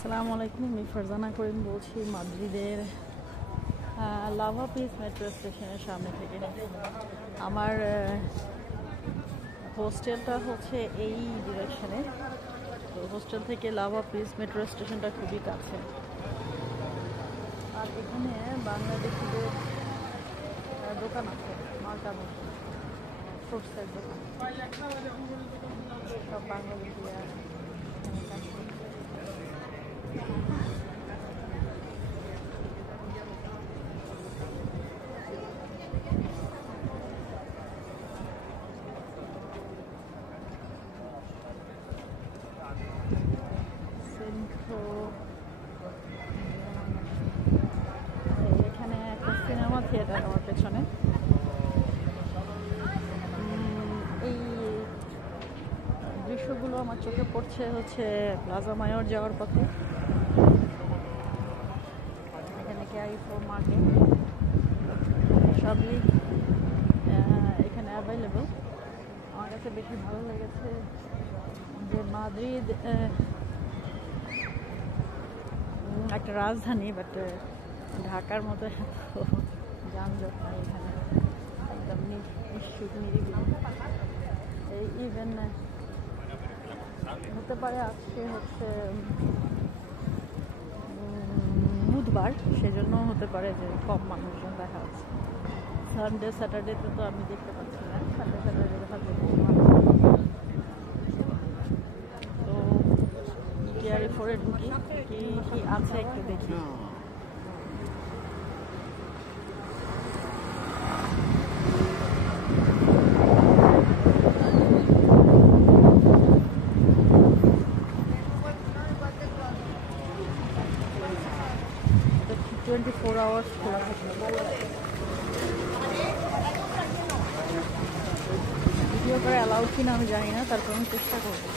আসসালামু আলাইকুম, আমি ফারজানা করিম বলছি মাদ্রিদের লাভা পিস মেট্রো স্টেশনের সামনে থেকে। আমার হোস্টেলটা হচ্ছে এই ডিরেকশনে, তো হোস্টেল থেকে লাভা পিস মেট্রো স্টেশনটা খুবই কাছে। আর এখানে বাংলাদেশিদের দোকান আছে, মার্কা দোকান, ফ্রুটসের দোকান, সব বাংলাদেশিরা এখানে একটা সিনেমা থিয়েটার আমার পেছনে। এই দৃশ্যগুলো আমার চোখে পড়ছে হচ্ছে প্লাজা মায়োর যাওয়ার পথে। এখানে ক্যারিফোর মার্কেট সবই এখানে অ্যাভেলেবল। আমার কাছে বেশি ভালো লেগেছে যে মাদ্রিদ একটা রাজধানী, বাট ঢাকার মতো এত যানজট নাই এখানে, একদম নিশ্চুপ নিরিবিলি। এই ইভেন হতে পারে আজকে হচ্ছে বুধবার, সেজন্য হতে পারে যে কম মানুষজন দেখা যাচ্ছে। সানডে স্যাটারডেতে তো আমি দেখতে পাচ্ছি না, সানডে স্যাটারডে হয়তো তো ক্যারিফোরে ঢুকি, কি কি আছে একটু দেখি। তো 24 আওয়ার্স খোলা থাকে। ভিডিও করে অ্যালাউড কিনা আমি জানি না, তারপর আমি চেষ্টা করবো।